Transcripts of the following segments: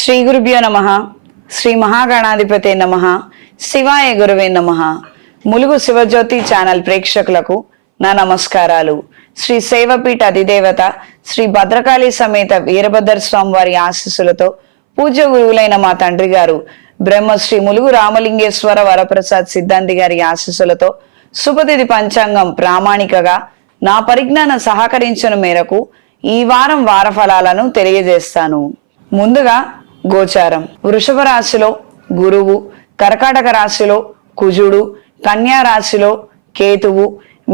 శ్రీ గురుభ్యో నమః. శ్రీ మహాగణాధిపతే నమః. శివాయ గురువే నమః. ములుగు శివజ్యోతి ఛానల్ ప్రేక్షకులకు నా నమస్కారాలు. శ్రీ సేవపీఠ అధిదేవత శ్రీ భద్రకాళి సమేత వీరభద్ర స్వామి వారి ఆశీస్సులతో పూజ్య గురువులైన మా తండ్రి గారు బ్రహ్మశ్రీ ములుగు రామలింగేశ్వర వరప్రసాద్ సిద్ధాంతి గారి ఆశీస్సులతో శుభతిథి పంచాంగం ప్రామాణికగా నా పరిజ్ఞానం సహకరించిన మేరకు ఈ వారం వారఫలాలను తెలియజేస్తాను. ముందుగా గోచారం. వృషభ రాశిలో గురువు, కర్కాటక రాశిలో కుజుడు, కన్యా రాశిలో కేతువు,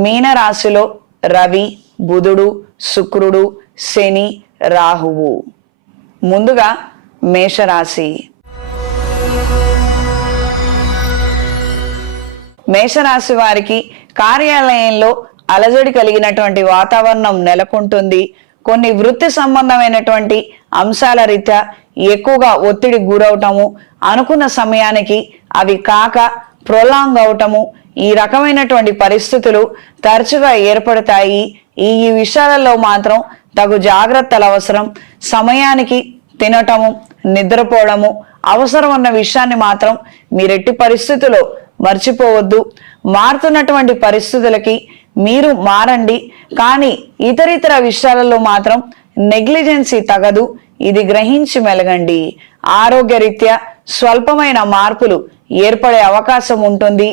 మీన రాశిలో రవి, బుధుడు, శుక్రుడు, శని, రాహువు. ముందుగా మేషరాశి. మేషరాశి వారికి కార్యాలయంలో అలజడి కలిగినటువంటి వాతావరణం నెలకొంటుంది. కొన్ని వృత్తి సంబంధమైనటువంటి అంశాల రీత్యా ఎక్కువగా ఒత్తిడి గురవటము, అనుకున్న సమయానికి అవి కాక ప్రొలాంగ్ అవటము, ఈ రకమైనటువంటి పరిస్థితులు తరచుగా ఏర్పడతాయి. ఈ విషయాలలో మాత్రం తగు జాగ్రత్తలు అవసరం. సమయానికి తినటము, నిద్రపోవడము అవసరం అన్న విషయాన్ని మాత్రం మీరెట్టి పరిస్థితుల్లో మర్చిపోవద్దు. మారుతున్నటువంటి పరిస్థితులకి మీరు మారండి, కానీ ఇతరితర విషయాలలో మాత్రం నెగ్లిజెన్సీ తగదు. ఇది గ్రహించి మెలగండి. ఆరోగ్యరీత్యా స్వల్పమైన మార్పులు ఏర్పడే అవకాశం ఉంటుంది.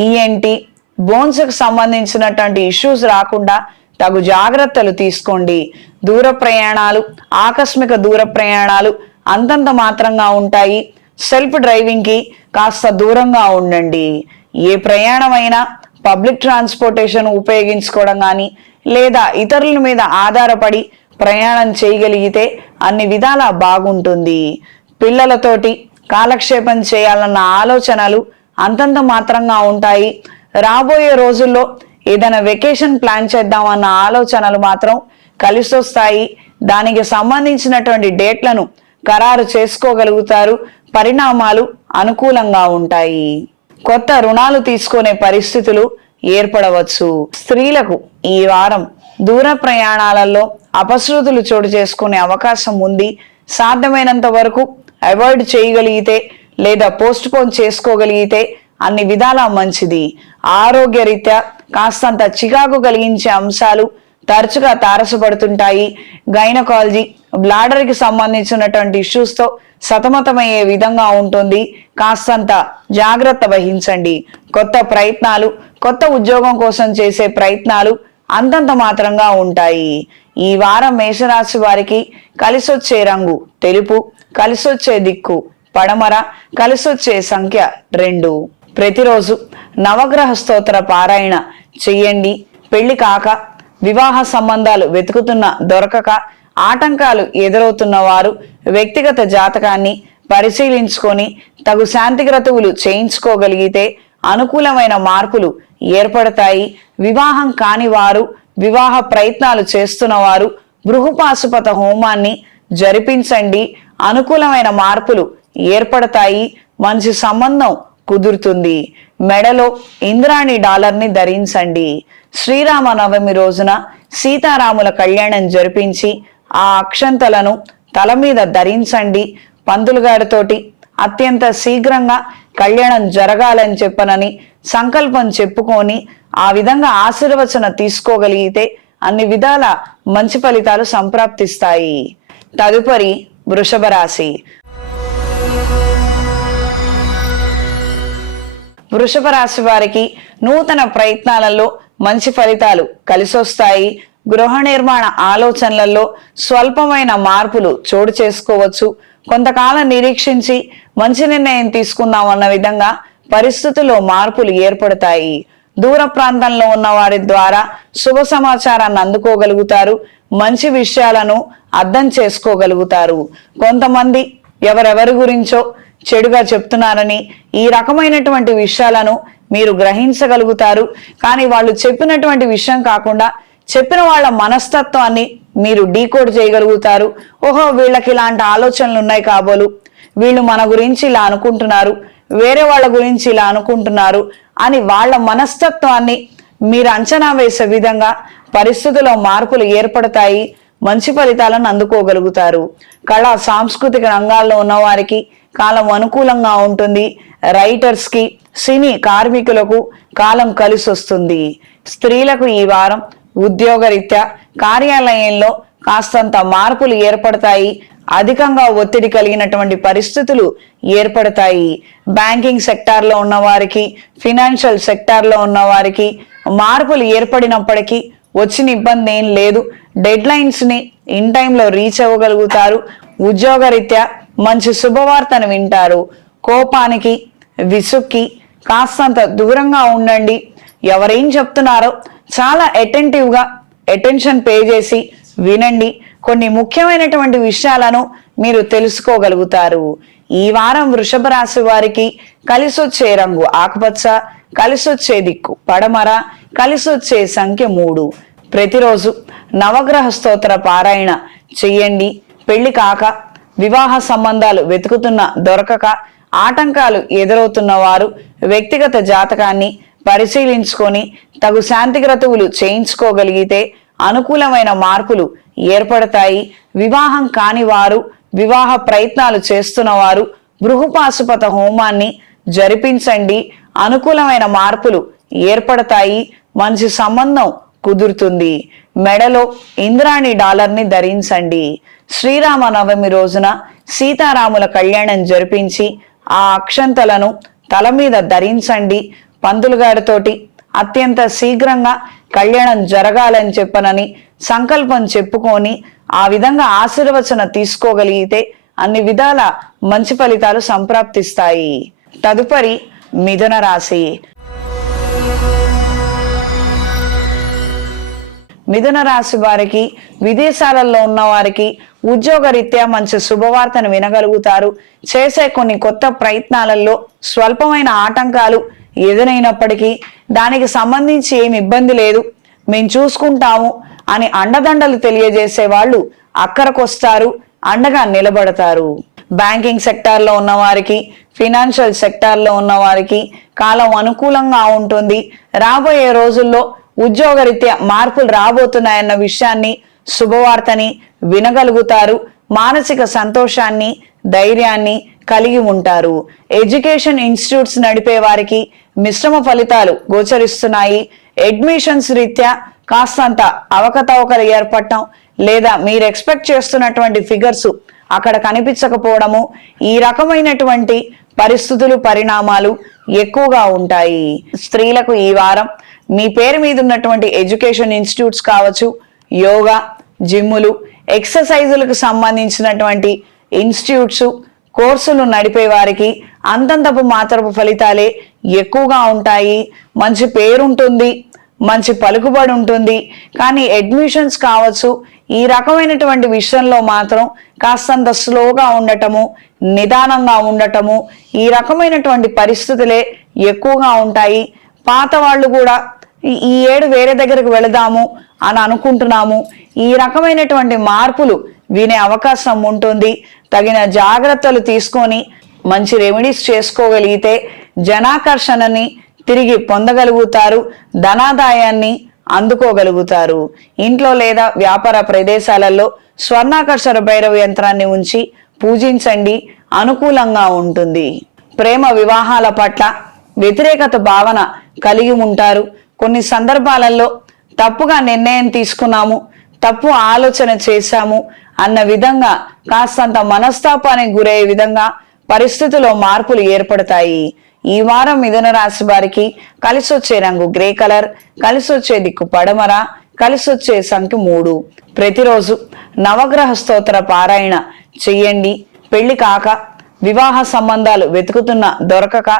ఈఎన్టీ బోన్స్ కు సంబంధించినటువంటి ఇష్యూస్ రాకుండా తగు జాగ్రత్తలు తీసుకోండి. దూర ప్రయాణాలు, ఆకస్మిక దూర ప్రయాణాలు అంతంత మాత్రంగా ఉంటాయి. సెల్ఫ్ డ్రైవింగ్ కి కాస్త దూరంగా ఉండండి. ఏ ప్రయాణమైనా పబ్లిక్ ట్రాన్స్పోర్టేషన్ ఉపయోగించుకోవడం కానీ లేదా ఇతరుల మీద ఆధారపడి ప్రయాణం చేయగలిగితే అన్ని విధాలా బాగుంటుంది. పిల్లలతోటి కాలక్షేపం చేయాలన్న ఆలోచనలు అంతంత మాత్రంగా ఉంటాయి. రాబోయే రోజుల్లో ఏదైనా వెకేషన్ ప్లాన్ చేద్దామన్న ఆలోచనలు మాత్రం కలిసొస్తాయి. దానికి సంబంధించినటువంటి డేట్లను ఖరారు చేసుకోగలుగుతారు. పరిణామాలు అనుకూలంగా ఉంటాయి. కొత్త రుణాలు తీసుకునే పరిస్థితులు ఏర్పడవచ్చు. స్త్రీలకు ఈ వారం దూర ప్రయాణాలలో అపశృతులు చోటు చేసుకునే అవకాశం ఉంది. సాధ్యమైనంత వరకు అవాయిడ్ చేయగలిగితే లేదా పోస్ట్ పోన్ చేసుకోగలిగితే అన్ని విధాలా మంచిది. ఆరోగ్యరీత్యా కాస్తంత చికాకు కలిగించే అంశాలు తరచుగా తారసపడుతుంటాయి. గైనకాలజీ, బ్లాడర్ కి సంబంధించినటువంటి ఇష్యూస్ తో సతమతమయ్యే విధంగా ఉంటుంది. కాస్తంత జాగ్రత్త వహించండి. కొత్త ప్రయత్నాలు, కొత్త ఉద్యోగం కోసం చేసే ప్రయత్నాలు అంతంత మాత్రంగా ఉంటాయి. ఈ వారం మేషరాశి వారికి కలిసొచ్చే రంగు తెలుపు, కలిసొచ్చే దిక్కు పడమర, కలిసొచ్చే సంఖ్య 2. ప్రతిరోజు నవగ్రహ స్తోత్ర పారాయణ చెయ్యండి. పెళ్లి కాక, వివాహ సంబంధాలు వెతుకుతున్న దొరకక, ఆటంకాలు ఎదురవుతున్న వారు వ్యక్తిగత జాతకాన్ని పరిశీలించుకొని తగు శాంతి క్రతువులు చేయించుకోగలిగితే అనుకూలమైన మార్పులు ఏర్పడతాయి. వివాహం కాని వారు, వివాహ ప్రయత్నాలు చేస్తున్న వారు బృహపాశుపత హోమాన్ని జరిపించండి. అనుకూలమైన మార్పులు ఏర్పడతాయి. మంచి సంబంధం కుదురుతుంది. మెడలో ఇంద్రాణి డాలర్ని ధరించండి. శ్రీరామ నవమి రోజున సీతారాముల కళ్యాణం జరిపించి ఆ అక్షంతలను తల మీద ధరించండి. పంతులు గారితోటి అత్యంత శీఘ్రంగా కళ్యాణం జరగాలని చెప్పనని సంకల్పం చెప్పుకొని ఆ విధంగా ఆశీర్వచన తీసుకోగలిగితే అన్ని విధాల మంచి ఫలితాలు సంప్రాప్తిస్తాయి. తదుపరి వృషభ రాశి. వృషభ రాశి వారికి నూతన ప్రయత్నాలలో మంచి ఫలితాలు కలిసొస్తాయి. గృహ నిర్మాణ ఆలోచనలలో స్వల్పమైన మార్పులు చోటు చేసుకోవచ్చు. కొంతకాలం నిరీక్షించి మంచి నిర్ణయం తీసుకుందాం అన్న విధంగా పరిస్థితుల్లో మార్పులు ఏర్పడతాయి. దూర ప్రాంతంలో ఉన్న వారి ద్వారా శుభ సమాచారాన్ని అందుకోగలుగుతారు. మంచి విషయాలను అర్థం చేసుకోగలుగుతారు. కొంతమంది ఎవరెవరి గురించో చెడుగా చెప్తున్నారని ఈ రకమైనటువంటి విషయాలను మీరు గ్రహించగలుగుతారు. కానీ వాళ్ళు చెప్పినటువంటి విషయం కాకుండా చెప్పిన వాళ్ళ మనస్తత్వాన్ని మీరు డీకోడ్ చేయగలుగుతారు. ఓహో, వీళ్ళకి ఇలాంటి ఆలోచనలు ఉన్నాయి కాబోలు, వీళ్ళు మన గురించి ఇలా అనుకుంటున్నారు, వేరే వాళ్ళ గురించి ఇలా అనుకుంటున్నారు అని వాళ్ళ మనస్తత్వాన్ని మీరు అంచనా వేసే విధంగా పరిస్థితుల్లో మార్పులు ఏర్పడతాయి. మంచి ఫలితాలను అందుకోగలుగుతారు. కళా సాంస్కృతిక రంగాల్లో ఉన్న వారికి కాలం అనుకూలంగా ఉంటుంది. రైటర్స్ కి, సినీ కార్మికులకు కాలం కలిసి వస్తుంది. స్త్రీలకు ఈ వారం ఉద్యోగరీత్యా కార్యాలయంలో కాస్తంత మార్పులు ఏర్పడతాయి. అధికంగా ఒత్తిడి కలిగినటువంటి పరిస్థితులు ఏర్పడతాయి. బ్యాంకింగ్ సెక్టార్లో ఉన్న వారికి, ఫినాన్షియల్ సెక్టార్లో ఉన్న వారికి మార్పులు ఏర్పడినప్పటికీ వచ్చిన ఇబ్బంది ఏం లేదు. డెడ్ లైన్స్ ని ఇన్ టైంలో రీచ్ అవ్వగలుగుతారు. ఉద్యోగరీత్యా మంచి శుభవార్తను వింటారు. కోపానికి, విసుక్కి కాస్తంత దూరంగా ఉండండి. ఎవరేం చెప్తున్నారో చాలా అటెంటివ్గా అటెన్షన్ పే చేసి వినండి. కొన్ని ముఖ్యమైనటువంటి విషయాలను మీరు తెలుసుకోగలుగుతారు. ఈ వారం వృషభ రాశి వారికి కలిసొచ్చే రంగు ఆకుపచ్చ, కలిసొచ్చే దిక్కు పడమర, కలిసొచ్చే సంఖ్య 3. ప్రతిరోజు నవగ్రహ స్తోత్ర పారాయణ చెయ్యండి. పెళ్లి కాక, వివాహ సంబంధాలు వెతుకుతున్న దొరకక, ఆటంకాలు ఎదురవుతున్న వారు వ్యక్తిగత జాతకాన్ని పరిశీలించుకొని తగు శాంతి క్రతువులు చేయించుకోగలిగితే అనుకూలమైన మార్పులు ఏర్పడతాయి. వివాహం కాని వారు, వివాహ ప్రయత్నాలు చేస్తున్న వారు బృహపాశుపత హోమాన్ని జరిపించండి. అనుకూలమైన మార్పులు ఏర్పడతాయి. మంచి సంబంధం కుదురుతుంది. మెడలో ఇంద్రాణి డాలర్ని ధరించండి. శ్రీరామ నవమి రోజున సీతారాముల కళ్యాణం జరిపించి ఆ అక్షంతలను తల మీద ధరించండి. పంతులు గారితోటి అత్యంత శీఘ్రంగా కళ్యాణం జరగాలని చెప్పనని సంకల్పం చెప్పుకొని ఆ విధంగా ఆశీర్వచన తీసుకోగలిగితే అన్ని విధాల మంచి ఫలితాలు సంప్రాప్తిస్తాయి. తదుపరి మిథున రాశి. మిథున రాశి వారికి, విదేశాలలో ఉన్న వారికి ఉద్యోగరీత్యా మంచి శుభవార్తను వినగలుగుతారు. చేసే కొన్ని కొత్త ప్రయత్నాలలో స్వల్పమైన ఆటంకాలు ఎదురైనప్పటికీ దానికి సంబంధించి ఏమి ఇబ్బంది లేదు, మేము చూసుకుంటాము అని అండదండలు తెలియజేసే వాళ్ళు అక్కరకొస్తారు, అండగా నిలబడతారు. బ్యాంకింగ్ సెక్టార్లో ఉన్న వారికి, ఫినాన్షియల్ సెక్టార్లో ఉన్న వారికి కాలం అనుకూలంగా ఉంటుంది. రాబోయే రోజుల్లో ఉద్యోగరీత్యా మార్పులు రాబోతున్నాయన్న విషయాన్ని, శుభవార్తని వినగలుగుతారు. మానసిక సంతోషాన్ని, ధైర్యాన్ని కలిగి ఉంటారు. ఎడ్యుకేషన్ ఇన్స్టిట్యూట్స్ నడిపే వారికి మిశ్రమ ఫలితాలు గోచరిస్తున్నాయి. అడ్మిషన్స్ రీత్యా కాస్తంత అవకతవకలు ఏర్పడటం, లేదా మీరు ఎక్స్పెక్ట్ చేస్తున్నటువంటి ఫిగర్స్ అక్కడ కనిపించకపోవడము, ఈ రకమైనటువంటి పరిస్థితులు, పరిణామాలు ఎక్కువగా ఉంటాయి. స్త్రీలకు ఈ వారం మీ పేరు మీద ఉన్నటువంటి ఎడ్యుకేషన్ ఇన్స్టిట్యూట్స్ కావచ్చు, యోగా, జిమ్ములు, ఎక్సర్సైజులకు సంబంధించినటువంటి ఇన్స్టిట్యూట్స్, కోర్సులు నడిపే వారికి అంతంతపు మాత్రపు ఫలితాలే ఎక్కువగా ఉంటాయి. మంచి పేరుంటుంది, మంచి పలుకుబడి ఉంటుంది. కానీ అడ్మిషన్స్ కావచ్చు, ఈ రకమైనటువంటి విషయంలో మాత్రం కాస్తంత స్లోగా ఉండటము, నిదానంగా ఉండటము, ఈ రకమైనటువంటి పరిస్థితులే ఎక్కువగా ఉంటాయి. పాత వాళ్ళు కూడా ఈ ఏడు వేరే దగ్గరకు వెళదాము అని అనుకుంటున్నాము, ఈ రకమైనటువంటి మార్పులు వినే అవకాశం ఉంటుంది. తగిన జాగ్రత్తలు తీసుకొని మంచి రెమెడీస్ చేసుకోగలిగితే జనాకర్షణని తిరిగి పొందగలుగుతారు, ధనాదాయాన్ని అందుకోగలుగుతారు. ఇంట్లో లేదా వ్యాపార ప్రదేశాలలో స్వర్ణాకర్షణ భైరవ యంత్రాన్ని ఉంచి పూజించండి, అనుకూలంగా ఉంటుంది. ప్రేమ వివాహాల పట్ల వ్యతిరేకత భావన కలిగి ఉంటారు. కొన్ని సందర్భాలలో తప్పుగా నిర్ణయం తీసుకున్నాము, తప్పు ఆలోచన చేశాము అన్న విధంగా కాస్తంత మనస్తాపానికి గురయ్యే విధంగా పరిస్థితిలో మార్పులు ఏర్పడతాయి. ఈ వారం మిథున రాశి వారికి కలిసొచ్చే రంగు గ్రే కలర్, కలిసొచ్చే దిక్కు పడమర, కలిసొచ్చే సంఖ్య 3. ప్రతిరోజు నవగ్రహ స్తోత్ర పారాయణ చెయ్యండి. పెళ్లి కాక, వివాహ సంబంధాలు వెతుకుతున్న దొరకక,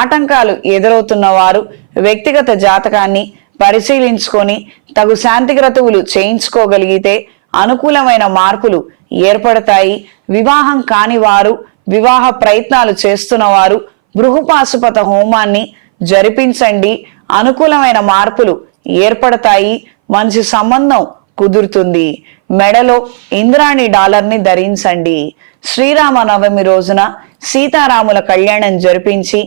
ఆటంకాలు ఎదురవుతున్న వారు వ్యక్తిగత జాతకాన్ని పరిశీలించుకొని తగు శాంతి క్రతువులు చేయించుకోగలిగితే అనుకూలమైన మార్పులు ఏర్పడతాయి. వివాహం కాని వారు, వివాహ ప్రయత్నాలు చేస్తున్న వారు బృహపాశుపత హోమాన్ని జరిపించండి. అనుకూలమైన మార్పులు ఏర్పడతాయి. మంచి సంబంధం కుదురుతుంది. మెడలో ఇంద్రాణి డాలర్ని ధరించండి. శ్రీరామ నవమి రోజున సీతారాముల కళ్యాణం జరిపించి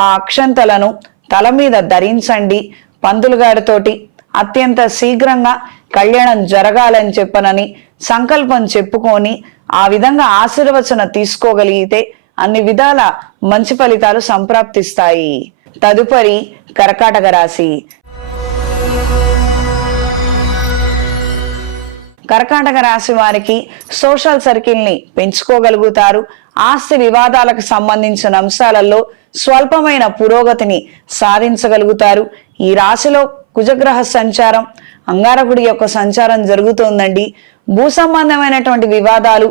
ఆ అక్షంతలను తల మీద ధరించండి. పంతులు గారితోటి అత్యంత శీఘ్రంగా కళ్యాణం జరగాలని చెప్పనని సంకల్పం చెప్పుకొని ఆ విధంగా ఆశీర్వచన తీసుకోగలిగితే అన్ని విధాల మంచి ఫలితాలు సంప్రాప్తిస్తాయి. తదుపరి కర్కాటక రాశి. కర్కాటక రాశి వారికి సోషల్ సర్కిల్ ని పెంచుకోగలుగుతారు. ఆస్తి వివాదాలకు సంబంధించిన అంశాలలో స్వల్పమైన పురోగతిని సాధించగలుగుతారు. ఈ రాశిలో కుజగ్రహ సంచారం, అంగారకుడి యొక్క సంచారం జరుగుతోందండి. భూ సంబంధమైనటువంటి వివాదాలు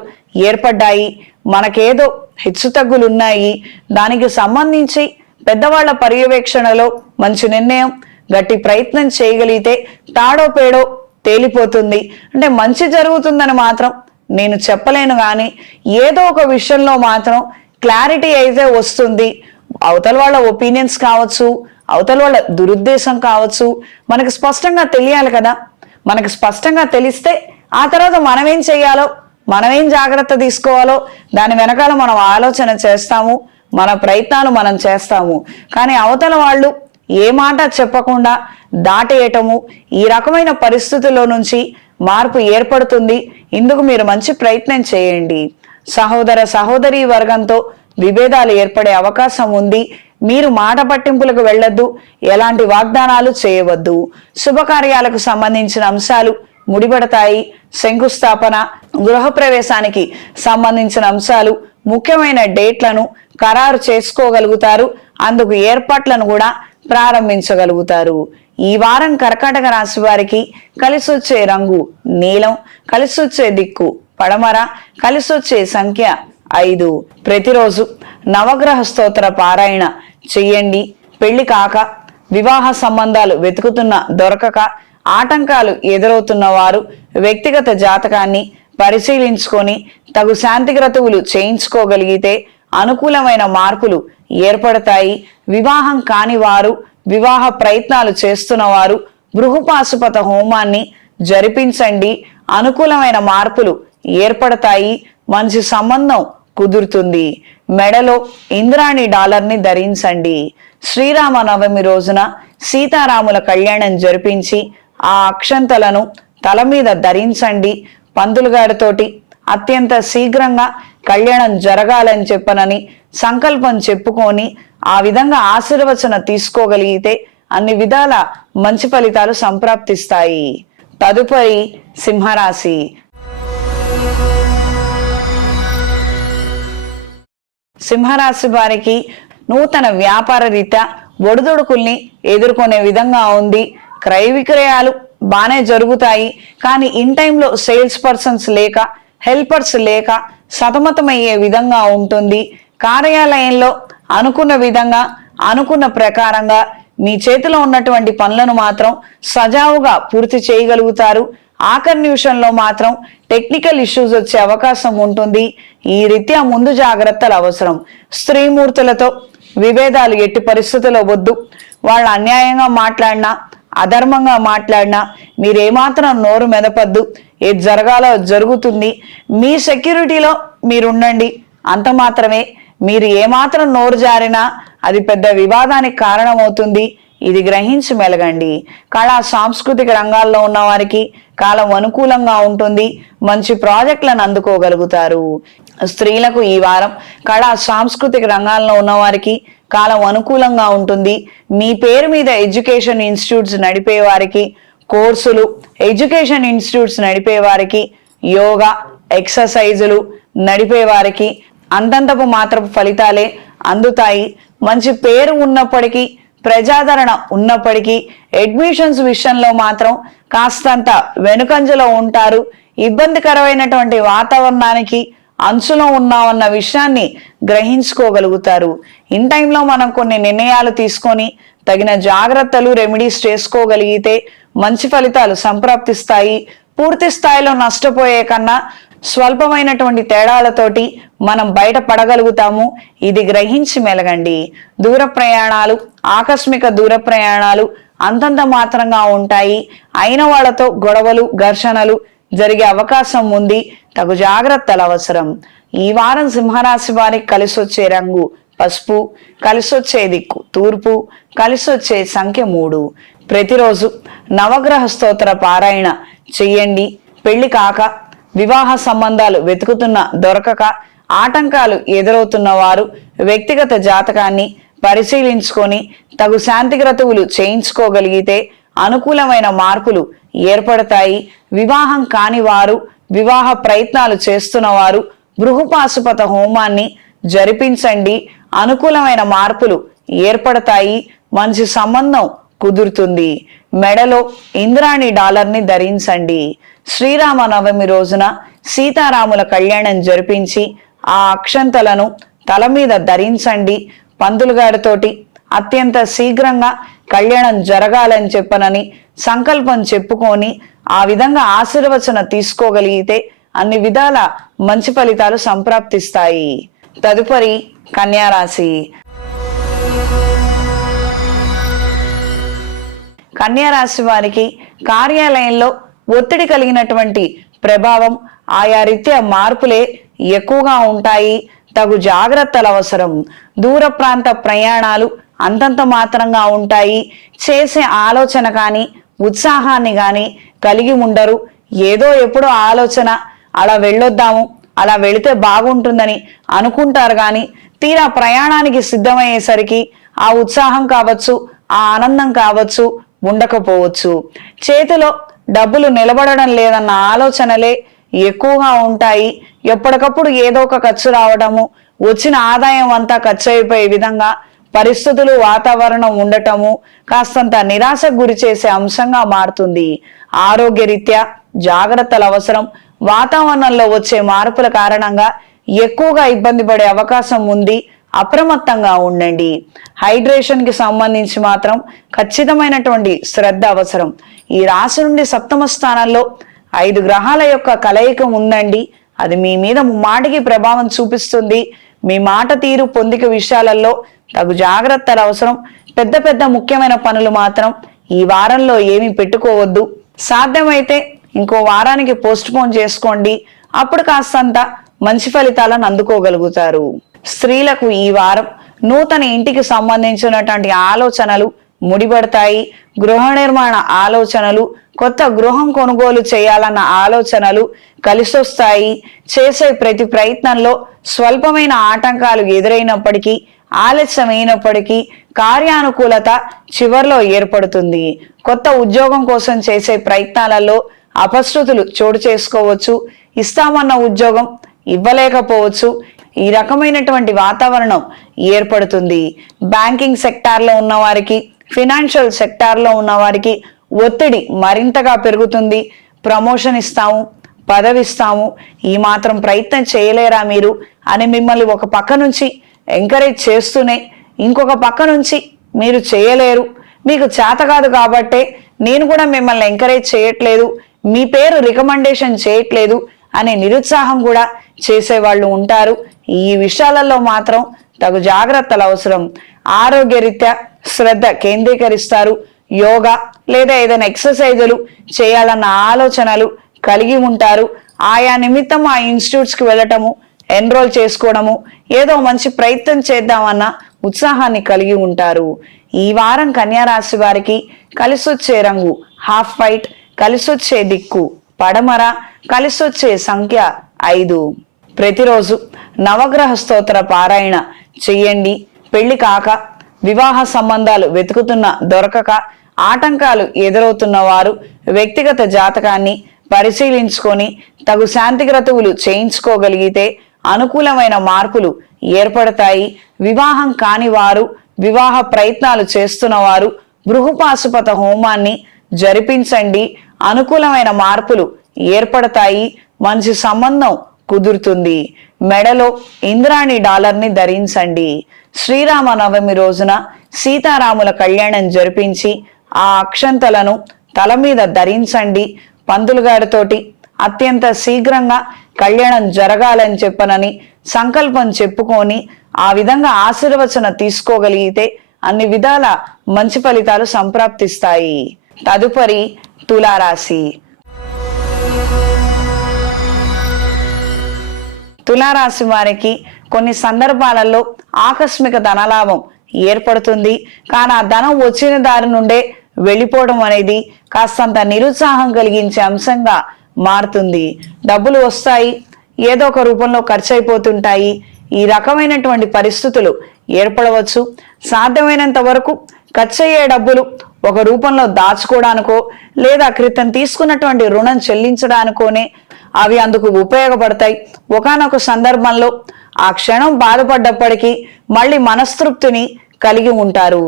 ఏర్పడ్డాయి. మనకేదో హెచ్చుతగ్గులున్నాయి. దానికి సంబంధించి పెద్దవాళ్ల పర్యవేక్షణలో మంచి నిర్ణయం, గట్టి ప్రయత్నం చేయగలిగితే తాడో పేడో తేలిపోతుంది. అంటే మంచి జరుగుతుందని మాత్రం నేను చెప్పలేను, కానీ ఏదో ఒక విషయంలో మాత్రం క్లారిటీ అయితే వస్తుంది. అవతల వాళ్ళ ఒపీనియన్స్ కావచ్చు, అవతల వాళ్ళ దురుద్దేశం కావచ్చు, మనకు స్పష్టంగా తెలియాలి కదా. మనకు స్పష్టంగా తెలిస్తే ఆ తర్వాత మనమేం చెయ్యాలో, మనమేం జాగ్రత్త తీసుకోవాలో దాని వెనకాల మనం ఆలోచన చేస్తాము, మన ప్రయత్నాలు మనం చేస్తాము. కానీ అవతల వాళ్ళు ఏ మాట చెప్పకుండా దాటేయటము, ఈ రకమైన పరిస్థితుల్లో నుంచి మార్పు ఏర్పడుతుంది. ఇందుకు మీరు మంచి ప్రయత్నం చేయండి. సహోదర సహోదరి వర్గంతో విభేదాలు ఏర్పడే అవకాశం ఉంది. మీరు మాట పట్టింపులకు వెళ్ళొద్దు, ఎలాంటి వాగ్దానాలు చేయవద్దు. శుభకార్యాలకు సంబంధించిన అంశాలు ముడిపడతాయి. శంకుస్థాపన, గృహప్రవేశానికి సంబంధించిన అంశాలు, ముఖ్యమైన డేట్లను ఖరారు చేసుకోగలుగుతారు. అందుకు ఏర్పాట్లను కూడా ప్రారంభించగలుగుతారు. ఈ వారం కర్కాటక రాశి వారికి కలిసొచ్చే రంగు నీలం, కలిసొచ్చే దిక్కు పడమర, కలిసొచ్చే సంఖ్య 5. ప్రతిరోజు నవగ్రహ స్తోత్ర పారాయణ చెయ్యండి. పెళ్లి కాక, వివాహ సంబంధాలు వెతుకుతున్న దొరకక, ఆటంకాలు ఎదురవుతున్న వారు వ్యక్తిగత జాతకాన్ని పరిశీలించుకొని తగు శాంతి క్రతువులు చేయించుకోగలిగితే అనుకూలమైన మార్పులు ఏర్పడతాయి. వివాహం కాని వారు, వివాహ ప్రయత్నాలు చేస్తున్న వారు బృహపాశుపత హోమాన్ని జరిపించండి. అనుకూలమైన మార్పులు ఏర్పడతాయి. మంచి సంబంధం కుదురుతుంది. మెడలో ఇంద్రాణి డాలర్ని ధరించండి. శ్రీరామ నవమి రోజున సీతారాముల కళ్యాణం జరిపించి ఆ అక్షంతలను తల మీద ధరించండి. పంతులు గారితోటి అత్యంత శీఘ్రంగా కళ్యాణం జరగాలని చెప్పనని సంకల్పం చెప్పుకొని ఆ విధంగా ఆశీర్వచన తీసుకోగలిగితే అన్ని విధాల మంచి ఫలితాలు సంప్రాప్తిస్తాయి. తదుపరి సింహరాశి. సింహరాశి వారికి నూతన వ్యాపార రీత్యా ఒడిదుడుకుల్ని ఎదుర్కొనే విధంగా ఉంది. క్రయ విక్రయాలు బానే జరుగుతాయి. కానీ ఇన్ టైంలో సేల్స్ పర్సన్స్ లేక, హెల్పర్స్ లేక సతమతమయ్యే విధంగా ఉంటుంది. కార్యాలయంలో అనుకున్న విధంగా, అనుకున్న ప్రకారంగా మీ చేతిలో ఉన్నటువంటి పనులను మాత్రం సజావుగా పూర్తి చేయగలుగుతారు. ఆఖరి నిమిషంలో మాత్రం టెక్నికల్ ఇష్యూస్ వచ్చే అవకాశం ఉంటుంది. ఈ రీత్యా ముందు జాగ్రత్తలు అవసరం. స్త్రీమూర్తులతో విభేదాలు ఎట్టి పరిస్థితుల్లో వద్దు. వాళ్ళు అన్యాయంగా మాట్లాడినా, అధర్మంగా మాట్లాడినా మీరేమాత్రం నోరు మెదపద్దు. ఏది జరగాలో జరుగుతుంది. మీ సెక్యూరిటీలో మీరుండండి, అంత మాత్రమే. మీరు ఏమాత్రం నోరు జారినా అది పెద్ద వివాదానికి కారణమవుతుంది. ఇది గ్రహించి మెలగండి. కళా సాంస్కృతిక రంగాల్లో ఉన్న వారికి కాలం అనుకూలంగా ఉంటుంది. మంచి ప్రాజెక్టులను అందుకోగలుగుతారు. స్త్రీలకు ఈ వారం కళా సాంస్కృతిక రంగాల్లో ఉన్న వారికి కాలం అనుకూలంగా ఉంటుంది. మీ పేరు మీద ఎడ్యుకేషన్ ఇన్స్టిట్యూట్స్ నడిపే వారికి, కోర్సులు, ఎడ్యుకేషన్ ఇన్స్టిట్యూట్స్ నడిపే వారికి, యోగా, ఎక్సర్సైజులు నడిపే వారికి అంతంతపు మాత్రపు ఫలితాలే అందుతాయి. మంచి పేరు ఉన్నప్పటికీ, ప్రజాదరణ ఉన్నప్పటికీ అడ్మిషన్స్ విషయంలో మాత్రం కాస్తంత వెనుకంజలో ఉంటారు. ఇబ్బందికరమైనటువంటి వాతావరణానికి అంచులో ఉన్నామన్న విషయాన్ని గ్రహించుకోగలుగుతారు. ఇన్ టైంలో మనం కొన్ని నిర్ణయాలు తీసుకొని తగిన జాగ్రత్తలు, రెమెడీస్ చేసుకోగలిగితే మంచి ఫలితాలు సంప్రాప్తిస్తాయి. పూర్తి స్థాయిలో నష్టపోయే కన్నా స్వల్పమైనటువంటి తేడాలతోటి మనం బయటపడగలుగుతాము. ఇది గ్రహించి మెలగండి. దూర ప్రయాణాలు, ఆకస్మిక దూర ప్రయాణాలు అంతంత మాత్రంగా ఉంటాయి. అయిన వాళ్ళతో గొడవలు, ఘర్షణలు జరిగే అవకాశం ఉంది. తగు జాగ్రత్తలు అవసరం. ఈ వారం సింహరాశి వారికి కలిసొచ్చే రంగు పసుపు, కలిసొచ్చే దిక్కు తూర్పు, కలిసొచ్చే సంఖ్య 3. ప్రతిరోజు నవగ్రహ స్తోత్ర పారాయణ చెయ్యండి. పెళ్లి కాక, వివాహ సంబంధాలు వెతుకుతున్న దొరకక, ఆటంకాలు ఎదురవుతున్న వారు వ్యక్తిగత జాతకాన్ని పరిశీలించుకొని తగు శాంతి క్రతువులు చేయించుకోగలిగితే అనుకూలమైన మార్పులు ఏర్పడతాయి. వివాహం కాని వారు, వివాహ ప్రయత్నాలు చేస్తున్న వారు బృహపాశుపత హోమాన్ని జరిపించండి. అనుకూలమైన మార్పులు ఏర్పడతాయి. మంచి సంబంధం కుదురుతుంది. మెడలో ఇంద్రాణి డాలర్ని ధరించండి. శ్రీరామ నవమి రోజున సీతారాముల కళ్యాణం జరిపించి ఆ అక్షంతలను తల మీద ధరించండి. పంతులు గారితోటి అత్యంత శీఘ్రంగా కళ్యాణం జరగాలని చెప్పనని సంకల్పం చెప్పుకొని ఆ విధంగా ఆశీర్వచన తీసుకోగలిగితే అన్ని విధాల మంచి ఫలితాలు సంప్రాప్తిస్తాయి. తదుపరి కన్యారాశి. కన్యారాశి వారికి కార్యాలయంలో ఒత్తిడి కలిగినటువంటి ప్రభావం, ఆయా రీత్యా మార్పులే ఎక్కువగా ఉంటాయి. తగు జాగ్రత్తలు అవసరం. దూర ప్రాంత ప్రయాణాలు అంతంత మాత్రంగా ఉంటాయి. చేసే ఆలోచన కానీ ఉత్సాహాన్ని కానీ కలిగి ఉండరు. ఏదో ఎప్పుడో ఆలోచన, అలా వెళ్ళొద్దాము, అలా వెళితే బాగుంటుందని అనుకుంటారు కానీ తీరా ప్రయాణానికి సిద్ధమయ్యేసరికి ఆ ఉత్సాహం కావచ్చు, ఆ ఆనందం కావచ్చు ఉండకపోవచ్చు. చేతిలో డబ్బులు నిలబడడం లేదన్న ఆలోచనలే ఎక్కువగా ఉంటాయి. ఎప్పటికప్పుడు ఏదో ఒక ఖర్చు రావడము, వచ్చిన ఆదాయం అంతా ఖర్చు అయిపోయే విధంగా పరిస్థితులు, వాతావరణం ఉండటము కాస్తంత నిరాశకు గురి చేసే అంశంగా మారుతుంది. ఆరోగ్యరీత్యా జాగ్రత్తలు అవసరం. వాతావరణంలో వచ్చే మార్పుల కారణంగా ఎక్కువగా ఇబ్బంది పడే అవకాశం ఉంది. అప్రమత్తంగా ఉండండి. హైడ్రేషన్ కి సంబంధించి మాత్రం ఖచ్చితమైనటువంటి శ్రద్ధ అవసరం. ఈ రాశి నుండి సప్తమ స్థానంలో 5 గ్రహాల యొక్క కలయిక ఉందండి. అది మీ మీద ముమ్మాటికి ప్రభావం చూపిస్తుంది. మీ మాట తీరు, పొందిక విషయాలలో తగు జాగ్రత్తలు అవసరం. పెద్ద పెద్ద ముఖ్యమైన పనులు మాత్రం ఈ వారంలో ఏమీ పెట్టుకోవద్దు. సాధ్యమైతే ఇంకో వారానికి పోస్ట్ పోన్ చేసుకోండి. అప్పుడు కాస్తంత మంచి ఫలితాలను అందుకోగలుగుతారు. స్త్రీలకు ఈ వారం నూతన ఇంటికి సంబంధించినటువంటి ఆలోచనలు ముడిపడతాయి. గృహ నిర్మాణ ఆలోచనలు, కొత్త గృహం కొనుగోలు చేయాలన్న ఆలోచనలు కలిసొస్తాయి. చేసే ప్రతి ప్రయత్నంలో స్వల్పమైన ఆటంకాలు ఎదురైనప్పటికీ, ఆలస్యమైనప్పటికీ కార్యానుకూలత చివర్లో ఏర్పడుతుంది. కొత్త ఉద్యోగం కోసం చేసే ప్రయత్నాలలో అపశృతులు చోటు చేసుకోవచ్చు. ఇస్తామన్న ఉద్యోగం ఇవ్వలేకపోవచ్చు. ఈ రకమైనటువంటి వాతావరణం ఏర్పడుతుంది. బ్యాంకింగ్ సెక్టార్లో ఉన్న వారికి, ఫినాన్షియల్ సెక్టార్లో ఉన్న వారికి ఒత్తిడి మరింతగా పెరుగుతుంది. ప్రమోషన్ ఇస్తాము, పదవి ఇస్తాము, ఈ మాత్రం ప్రయత్నం చేయలేరా మీరు అని మిమ్మల్ని ఒక పక్క నుంచి ఎంకరేజ్ చేస్తూనే ఇంకొక పక్క నుంచి మీరు చేయలేరు, మీకు చేత కాదు కాబట్టే నేను కూడా మిమ్మల్ని ఎంకరేజ్ చేయట్లేదు, మీ పేరు రికమెండేషన్ చేయట్లేదు అనే నిరుత్సాహం కూడా చేసేవాళ్ళు ఉంటారు. ఈ విషయాలలో మాత్రం తగు జాగ్రత్తలు అవసరం. ఆరోగ్యరీత్యా శ్రద్ధ కేంద్రీకరిస్తారు. యోగా లేదా ఏదైనా ఎక్సర్సైజులు చేయాలన్న ఆలోచనలు కలిగి ఉంటారు. ఆయా నిమిత్తం ఆ ఇన్స్టిట్యూట్స్ కి వెళ్ళటము, ఎన్రోల్ చేసుకోవడము, ఏదో మంచి ప్రయత్నం చేద్దామన్న ఉత్సాహాన్ని కలిగి ఉంటారు. ఈ వారం కన్యారాశి వారికి కలిసొచ్చే రంగు హాఫ్ వైట్, కలిసొచ్చే దిక్కు పడమర, కలిసొచ్చే సంఖ్య 5. ప్రతిరోజు నవగ్రహ స్తోత్ర పారాయణ చెయ్యండి. పెళ్లి కాక, వివాహ సంబంధాలు వెతుకుతున్న దొరకక, ఆటంకాలు ఎదురవుతున్న వారు వ్యక్తిగత జాతకాన్ని పరిశీలించుకొని తగు శాంతి క్రతువులు చేయించుకోగలిగితే అనుకూలమైన మార్పులు ఏర్పడతాయి. వివాహం కాని వారు, వివాహ ప్రయత్నాలు చేస్తున్న వారు బృహపాశుపత హోమాన్ని జరిపించండి. అనుకూలమైన మార్పులు ఏర్పడతాయి. మంచి సంబంధం కుదురుతుంది. మెడలో ఇంద్రాణి డాలర్ని ధరించండి. శ్రీరామ నవమి రోజున సీతారాముల కళ్యాణం జరిపించి ఆ అక్షంతలను తల మీద ధరించండి. పంతులు గారితోటి అత్యంత శీఘ్రంగా కళ్యాణం జరగాలని చెప్పనని సంకల్పం చెప్పుకొని ఆ విధంగా ఆశీర్వచన తీసుకోగలిగితే అన్ని విధాల మంచి ఫలితాలు సంప్రాప్తిస్తాయి. తదుపరి తులారాశి. తులారాశి వారికి కొన్ని సందర్భాలలో ఆకస్మిక ధనలాభం ఏర్పడుతుంది. కానీ ఆ ధనం వచ్చిన దారి నుండే వెళ్ళిపోవడం అనేది కాస్తంత నిరుత్సాహం కలిగించే అంశంగా మారుతుంది. డబ్బులు వస్తాయి, ఏదో ఒక రూపంలో ఖర్చు అయిపోతుంటాయి. ఈ రకమైనటువంటి పరిస్థితులు ఏర్పడవచ్చు. సాధ్యమైనంత వరకు ఖర్చు అయ్యే డబ్బులు ఒక రూపంలో దాచుకోవడానికో లేదా క్రితం తీసుకున్నటువంటి రుణం చెల్లించడానికోనే అవి అందుకు ఉపయోగపడతాయి. ఒకానొక సందర్భంలో ఆ క్షణం బాధపడ్డప్పటికీ మళ్ళీ మనస్తృప్తిని కలిగి ఉంటారు.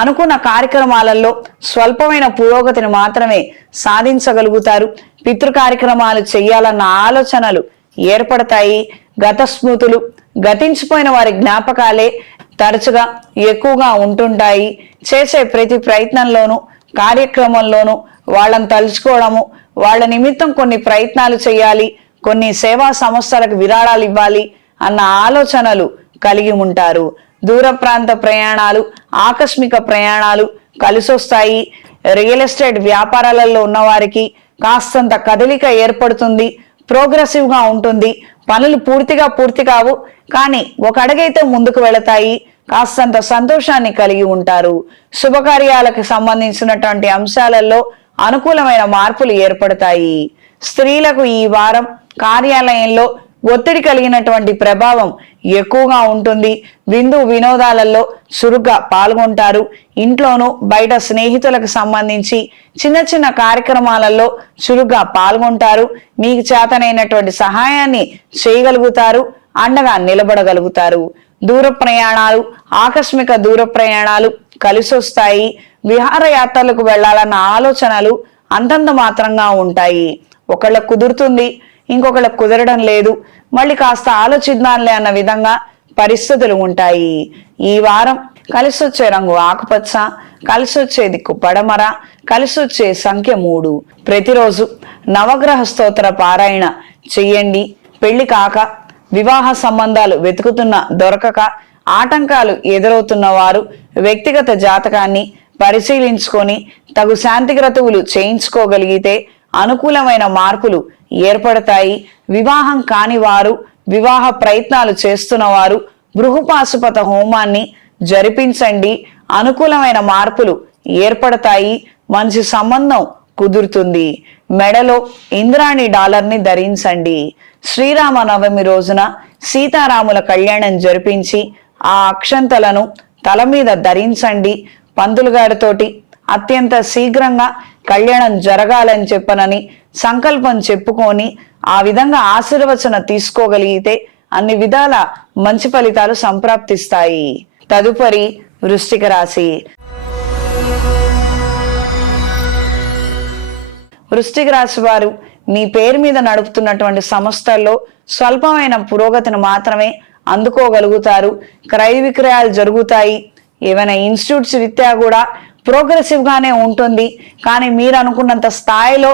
అనుకున్న కార్యక్రమాలలో స్వల్పమైన పురోగతిని మాత్రమే సాధించగలుగుతారు. పితృ కార్యక్రమాలు చేయాలన్న ఆలోచనలు ఏర్పడతాయి. గత స్మృతులు, గతించిపోయిన వారి జ్ఞాపకాలే తరచుగా ఎక్కువగా ఉంటుంటాయి. చేసే ప్రతి ప్రయత్నంలోనూ కార్యక్రమంలోనూ వాళ్ళని తలుచుకోవడము, వాళ్ళ నిమిత్తం కొన్ని ప్రయత్నాలు చేయాలి, కొన్ని సేవా సంస్థలకు విరాళాలు ఇవ్వాలి అన్న ఆలోచనలు కలిగి ఉంటారు. దూర ప్రాంత ప్రయాణాలు, ఆకస్మిక ప్రయాణాలు కలిసొస్తాయి. రియల్ ఎస్టేట్ వ్యాపారాలలో ఉన్నవారికి కాస్తంత కదలిక ఏర్పడుతుంది. ప్రోగ్రెసివ్ గా ఉంటుంది. పనులు పూర్తి కావు, కానీ ఒక అడుగైతే ముందుకు వెళతాయి. కాస్తంత సంతోషాన్ని కలిగి ఉంటారు. శుభకార్యాలకు సంబంధించినటువంటి అంశాలలో అనుకూలమైన మార్పులు ఏర్పడతాయి. స్త్రీలకు ఈ వారం కార్యాలయంలో ఒత్తిడి కలిగినటువంటి ప్రభావం ఎక్కువగా ఉంటుంది. విందు వినోదాలలో చురుగ్గా పాల్గొంటారు. ఇంట్లోనూ బయట స్నేహితులకు సంబంధించి చిన్న చిన్న కార్యక్రమాలలో చురుగ్గా పాల్గొంటారు. మీకు చేతనైనటువంటి సహాయాన్ని చేయగలుగుతారు, అండగా నిలబడగలుగుతారు. దూర ప్రయాణాలు, ఆకస్మిక దూర ప్రయాణాలు కలిసొస్తాయి. విహారయాత్రలకు వెళ్లాలన్న ఆలోచనలు అంతంత మాత్రంగా ఉంటాయి. ఒకళ్ళకు కుదురుతుంది, ఇంకొకళ్ళకు కుదరడం లేదు. మళ్ళీ కాస్త ఆలోచిద్దాంలే అన్న విధంగా పరిస్థితులు ఉంటాయి. ఈ వారం కలిసొచ్చే రంగు ఆకుపచ్చ, కలిసొచ్చే దిక్కు పడమర, కలిసొచ్చే సంఖ్య 3. ప్రతిరోజు నవగ్రహ స్తోత్ర పారాయణ చెయ్యండి. పెళ్లి కాక, వివాహ సంబంధాలు వెతుకుతున్న దొరకక, ఆటంకాలు ఎదురవుతున్న వారు వ్యక్తిగత జాతకాన్ని పరిశీలించుకొని తగు శాంతి క్రతువులు చేయించుకోగలిగితే అనుకూలమైన మార్పులు ఏర్పడతాయి. వివాహం కాని వారు, వివాహ ప్రయత్నాలు చేస్తున్న వారు బృహపాశుపత హోమాన్ని జరిపించండి. అనుకూలమైన మార్పులు ఏర్పడతాయి. మంచి సంబంధం కుదురుతుంది. మెడలో ఇంద్రాణి డాలర్ని ధరించండి. శ్రీరామ నవమి రోజున సీతారాముల కళ్యాణం జరిపించి ఆ అక్షంతలను తల మీద ధరించండి. పంతులు గారితోటి అత్యంత శీఘ్రంగా కళ్యాణం జరగాలని చెప్పనని సంకల్పం చెప్పుకొని ఆ విధంగా ఆశీర్వచన తీసుకోగలిగితే అన్ని విధాల మంచి ఫలితాలు సంప్రాప్తిస్తాయి. తదుపరి వృశ్చిక రాశి. వృశ్చిక రాశి వారు మీ పేరు మీద నడుపుతున్నటువంటి సంస్థల్లో స్వల్పమైన పురోగతిని మాత్రమే అందుకోగలుగుతారు. క్రయ విక్రయాలు జరుగుతాయి. ఏమైనా ఇన్స్టిట్యూట్స్ రీత్యా కూడా ప్రోగ్రెసివ్ గానే ఉంటుంది, కానీ మీరు అనుకున్నంత స్థాయిలో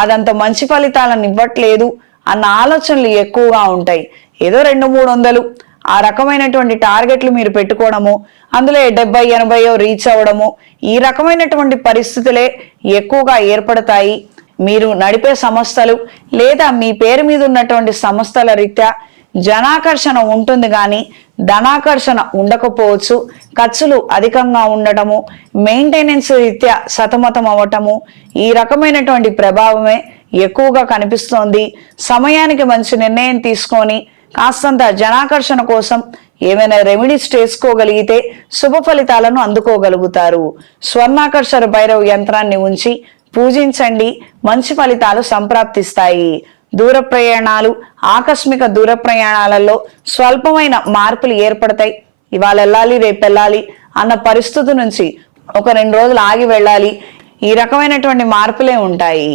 అదంత మంచి ఫలితాలను ఇవ్వట్లేదు అన్న ఆలోచనలు ఎక్కువగా ఉంటాయి. ఏదో 200-300 ఆ రకమైనటువంటి టార్గెట్లు మీరు పెట్టుకోవడము, అందులో 70-80 రీచ్ అవ్వడము, ఈ రకమైనటువంటి పరిస్థితులే ఎక్కువగా ఏర్పడతాయి. మీరు నడిపే సంస్థలు లేదా మీ పేరు మీద ఉన్నటువంటి సంస్థల రీత్యా జనాకర్షణ ఉంటుంది, కానీ ధనాకర్షణ ఉండకపోవచ్చు. ఖర్చులు అధికంగా ఉండటము, మెయింటెనెన్స్ రీత్యా సతమతం అవ్వటము, ఈ రకమైనటువంటి ప్రభావమే ఎక్కువగా కనిపిస్తోంది. సమయానికి మంచి నిర్ణయం తీసుకొని కాస్తంత జనాకర్షణ కోసం ఏమైనా రెమెడీస్ చేసుకోగలిగితే శుభ ఫలితాలను అందుకోగలుగుతారు. స్వర్ణాకర్షణ భైరవ యంత్రాన్ని ఉంచి పూజించండి. మంచి ఫలితాలు సంప్రాప్తిస్తాయి. దూర ప్రయాణాలు, ఆకస్మిక దూర ప్రయాణాలలో స్వల్పమైన మార్పులు ఏర్పడతాయి. ఇవాళ వెళ్ళాలి, రేపు వెళ్ళాలి అన్న పరిస్థితి నుంచి ఒక 2 రోజులు ఆగి వెళ్ళాలి. ఈ రకమైనటువంటి మార్పులే ఉంటాయి.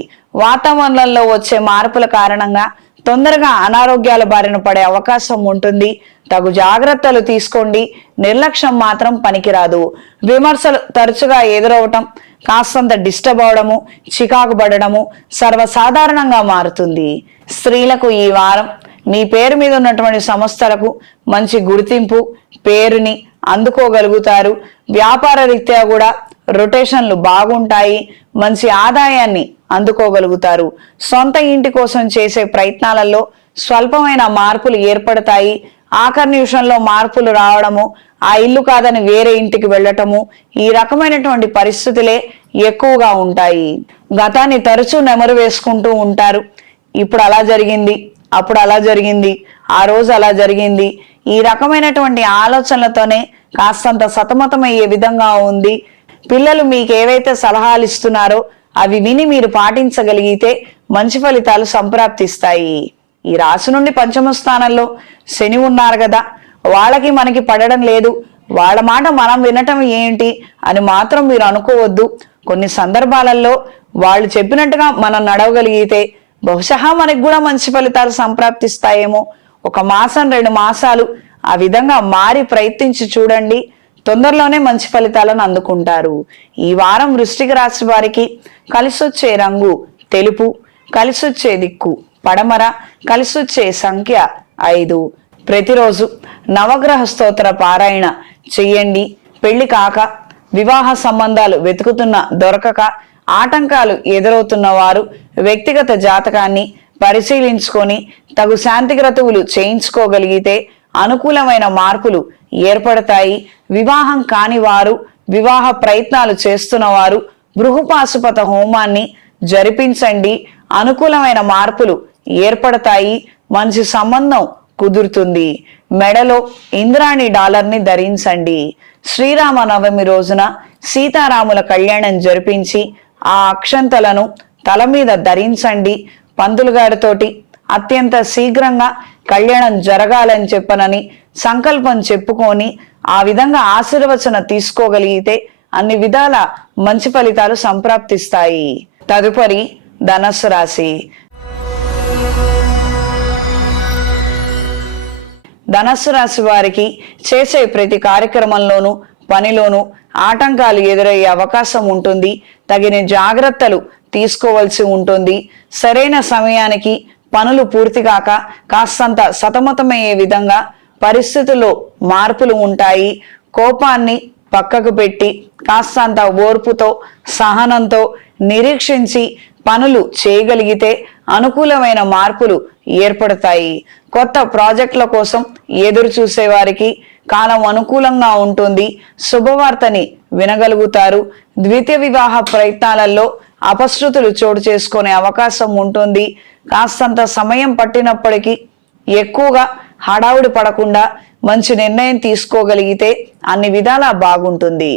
వాతావరణంలో వచ్చే మార్పుల కారణంగా తొందరగా అనారోగ్యాల బారిన పడే అవకాశం ఉంటుంది. తగు జాగ్రత్తలు తీసుకోండి. నిర్లక్ష్యం మాత్రం పనికిరాదు. విమర్శలు తరచుగా ఎదురవటం, కాస్తంత డిస్టర్బ్ అవడము, చికాకు పడడము సర్వసాధారణంగా మారుతుంది. స్త్రీలకు ఈ వారం మీ పేరు మీద ఉన్నటువంటి సంస్థలకు మంచి గుర్తింపు, పేరుని అందుకోగలుగుతారు. వ్యాపార రీత్యా కూడా రొటేషన్లు బాగుంటాయి. మంచి ఆదాయాన్ని అందుకోగలుగుతారు. సొంత ఇంటి కోసం చేసే ప్రయత్నాలలో స్వల్పమైన మార్పులు ఏర్పడతాయి. ఆఖరి నిమిషంలో మార్పులు రావడము, ఆ ఇల్లు కాదని వేరే ఇంటికి వెళ్ళటము, ఈ రకమైనటువంటి పరిస్థితులే ఎక్కువగా ఉంటాయి. గతాన్ని తరచూ నెమరు వేసుకుంటూ ఉంటారు. ఇప్పుడు అలా జరిగింది, అప్పుడు అలా జరిగింది, ఆ రోజు అలా జరిగింది. ఈ రకమైనటువంటి ఆలోచనలతోనే కాస్తంత సతమతమయ్యే విధంగా ఉంది. పిల్లలు మీకు ఏవైతే సలహాలు ఇస్తున్నారో అవి విని మీరు పాటించగలిగితే మంచి ఫలితాలు సంప్రాప్తిస్తాయి. ఈ రాశి నుండి పంచమ స్థానంలో శని ఉన్నారు కదా, వాళ్ళకి మనకి పడడం లేదు, వాళ్ళ మాట మనం వినటం ఏంటి అని మాత్రం మీరు అనుకోవద్దు. కొన్ని సందర్భాలలో వాళ్ళు చెప్పినట్టుగా మనం నడవగలిగితే బహుశా మనకి కూడా మంచి ఫలితాలు సంప్రాప్తిస్తాయేమో. 1 మాసం 2 మాసాలు ఆ విధంగా మారి ప్రయత్నించి చూడండి, తొందరలోనే మంచి ఫలితాలను అందుకుంటారు. ఈ వారం వృశ్చిక రాశి వారికి కలిసొచ్చే రంగు తెలుపు, కలిసొచ్చే దిక్కు పడమర, కలిసొచ్చే సంఖ్య 5. ప్రతిరోజు నవగ్రహ స్తోత్ర పారాయణ చెయ్యండి. పెళ్లి కాక, వివాహ సంబంధాలు వెతుకుతున్న దొరకక, ఆటంకాలు ఎదురవుతున్న వారు వ్యక్తిగత జాతకాన్ని పరిశీలించుకొని తగు శాంతి క్రతువులు చేయించుకోగలిగితే అనుకూలమైన మార్పులు ఏర్పడతాయి. వివాహం కాని వారు, వివాహ ప్రయత్నాలు చేస్తున్న వారు బృహపాశుపత హోమాన్ని జరిపించండి. అనుకూలమైన మార్పులు ఏర్పడతాయి. మంచి సంబంధం కుదురుతుంది. మెడలో ఇంద్రాణి డాలర్ని ధరించండి. శ్రీరామ నవమి రోజున సీతారాముల కళ్యాణం జరిపించి ఆ అక్షంతలను తల మీద ధరించండి. పంతులు గారితోటి అత్యంత శీఘ్రంగా కళ్యాణం జరగాలని చెప్పనని సంకల్పం చెప్పుకొని ఆ విధంగా ఆశీర్వచన తీసుకోగలిగితే అన్ని విధాల మంచి ఫలితాలు సంప్రాప్తిస్తాయి. తదుపరి ధనస్సు రాశి. ధనస్సు రాశి వారికి చేసే ప్రతి కార్యక్రమంలోనూ పనిలోనూ ఆటంకాలు ఎదురయ్యే అవకాశం ఉంటుంది. తగిన జాగ్రత్తలు తీసుకోవాల్సి ఉంటుంది. సరైన సమయానికి పనులు పూర్తిగాక కాస్తంత సతమతమయ్యే విధంగా పరిస్థితుల్లో మార్పులు ఉంటాయి. కోపాన్ని పక్కకు పెట్టి కాస్తంత ఓర్పుతో, సహనంతో నిరీక్షించి పనులు చేయగలిగితే అనుకూలమైన మార్పులు ఏర్పడతాయి. కొత్త ప్రాజెక్టుల కోసం ఎదురు చూసే వారికి కాలం అనుకూలంగా ఉంటుంది. శుభవార్తని వినగలుగుతారు. ద్వితీయ వివాహ ప్రయత్నాలలో అపశృతులు చోటు చేసుకునే అవకాశం ఉంటుంది. కాస్తంత సమయం పట్టినప్పటికీ ఎక్కువగా హడావుడి పడకుండా మంచి నిర్ణయం తీసుకోగలిగితే అన్ని విధాలా బాగుంటుంది.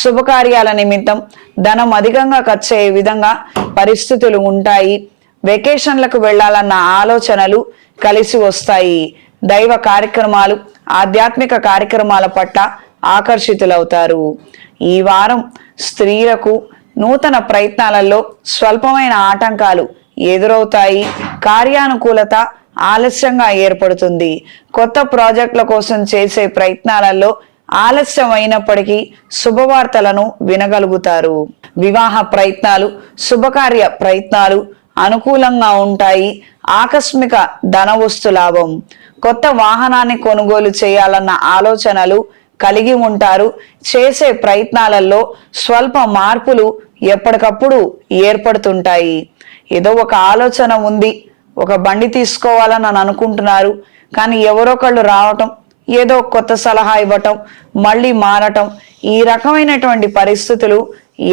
శుభకార్యాల నిమిత్తం ధనం అధికంగా ఖర్చు అయ్యే విధంగా పరిస్థితులు ఉంటాయి. వెకేషన్లకు వెళ్లాలన్న ఆలోచనలు కలిసి వస్తాయి. దైవ కార్యక్రమాలు, ఆధ్యాత్మిక కార్యక్రమాల పట్ల ఆకర్షితులవుతారు. ఈ వారం స్త్రీలకు నూతన ప్రయత్నాలలో స్వల్పమైన ఆటంకాలు ఎదురవుతాయి. కార్యానుకూలత ఆలస్యంగా ఏర్పడుతుంది. కొత్త ప్రాజెక్టుల కోసం చేసే ప్రయత్నాలలో ఆలస్యం అయినప్పటికీ శుభవార్తలను వినగలుగుతారు. వివాహ ప్రయత్నాలు, శుభకార్య ప్రయత్నాలు అనుకూలంగా ఉంటాయి. ఆకస్మిక ధన వస్తు లాభం. కొత్త వాహనాన్ని కొనుగోలు చేయాలన్న ఆలోచనలు కలిగి ఉంటారు. చేసే ప్రయత్నాలలో స్వల్ప మార్పులు ఎప్పటికప్పుడు ఏర్పడుతుంటాయి. ఏదో ఒక ఆలోచన ఉంది, ఒక బండి తీసుకోవాలని అని అనుకుంటున్నారు, కానీ ఎవరొకళ్ళు రావటం, ఏదో కొత్త సలహా ఇవ్వటం, మళ్ళీ మారటం, ఈ రకమైనటువంటి పరిస్థితులు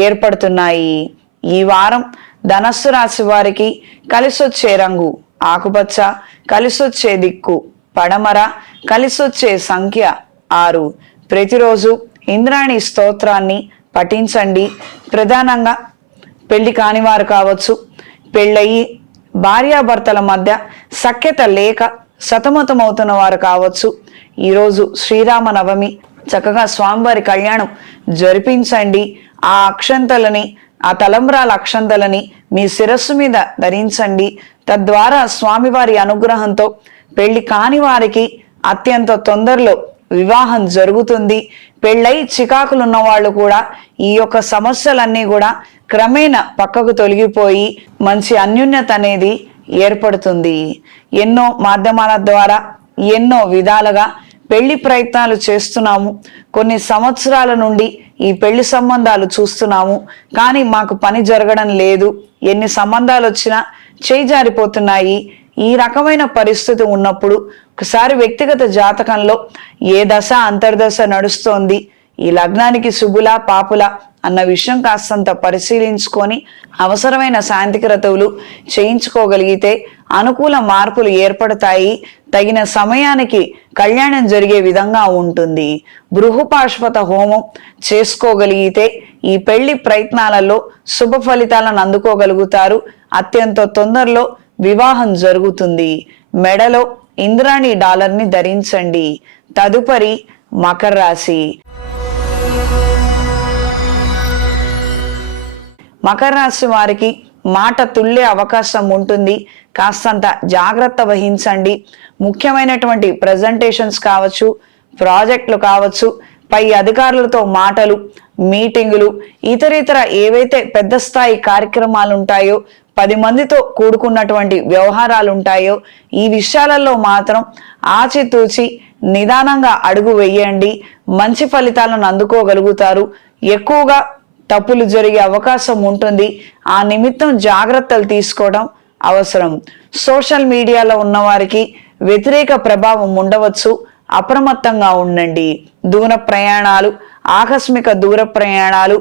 ఏర్పడుతున్నాయి. ఈ వారం ధనస్సు రాశి వారికి కలిసొచ్చే రంగు ఆకుపచ్చ, కలిసొచ్చే దిక్కు పడమర, కలిసొచ్చే సంఖ్య 6. ప్రతిరోజు ఇంద్రాణి స్తోత్రాన్ని పఠించండి. ప్రధానంగా పెళ్లి కానివారు కావచ్చు, పెళ్ళయి భార్యాభర్తల మధ్య సఖ్యత లేక సతమతమవుతున్న వారు కావచ్చు, ఈరోజు శ్రీరామ నవమి చక్కగా స్వామివారి కళ్యాణం జరిపించండి. ఆ అక్షంతలని, ఆ తలంబ్రాల అక్షంతలని మీ శిరస్సు మీద ధరించండి. తద్వారా స్వామివారి అనుగ్రహంతో పెళ్లి కాని వారికి అత్యంత తొందరలో వివాహం జరుగుతుంది. పెళ్ళై చికాకులున్న వాళ్ళు కూడా ఈ యొక్క సమస్యలన్నీ కూడా క్రమేణా పక్కకు తొలగిపోయి మంచి అన్యోన్యత అనేది ఏర్పడుతుంది. ఎన్నో మాధ్యమాల ద్వారా ఎన్నో విధాలుగా పెళ్లి ప్రయత్నాలు చేస్తున్నాము. కొన్ని సంవత్సరాల నుండి ఈ పెళ్లి సంబంధాలు చూస్తున్నాము, కానీ మాకు పని జరగడం లేదు. ఎన్ని సంబంధాలు వచ్చినా చేయి జారిపోతున్నాయి. ఈ రకమైన పరిస్థితి ఉన్నప్పుడు ఒకసారి వ్యక్తిగత జాతకంలో ఏ దశ అంతర్దశ నడుస్తోంది, ఈ లగ్నానికి శుభులా పాపులా అన్న విషయం కాస్తంత పరిశీలించుకొని అవసరమైన శాంతి క్రతువులు చేయించుకోగలిగితే అనుకూల మార్పులు ఏర్పడతాయి. తగిన సమయానికి కళ్యాణం జరిగే విధంగా ఉంటుంది. బృహపాశుపత హోమం చేసుకోగలిగితే ఈ పెళ్లి ప్రయత్నాలలో శుభ ఫలితాలను అందుకోగలుగుతారు. అత్యంత తొందరలో వివాహం జరుగుతుంది. మెడలో ఇంద్రాణి డాలర్ని ధరించండి. తదుపరి మకర రాశి. మకర రాశి వారికి మాట తుళ్ళే అవకాశం ఉంటుంది. కాస్తంత జాగ్రత్త వహించండి. ముఖ్యమైనటువంటి ప్రజెంటేషన్స్ కావచ్చు, ప్రాజెక్టులు కావచ్చు, పై అధికారులతో మాటలు, మీటింగులు, ఇతరితర ఏవైతే పెద్ద స్థాయి కార్యక్రమాలు ఉంటాయో, 10 మందితో కూడుకున్నటువంటి వ్యవహారాలు ఉంటాయో, ఈ విషయాలలో మాత్రం ఆచితూచి నిదానంగా అడుగు వేయండి. మంచి ఫలితాలను అందుకోగలుగుతారు. ఎక్కువగా తప్పులు జరిగే అవకాశం ఉంటుంది. ఆ నిమిత్తం జాగ్రత్తలు తీసుకోవడం అవసరం. సోషల్ మీడియాలో ఉన్న వారికి వ్యతిరేక ప్రభావం ఉండవచ్చు. అప్రమత్తంగా ఉండండి. దూర ప్రయాణాలు, ఆకస్మిక దూర ప్రయాణాలు,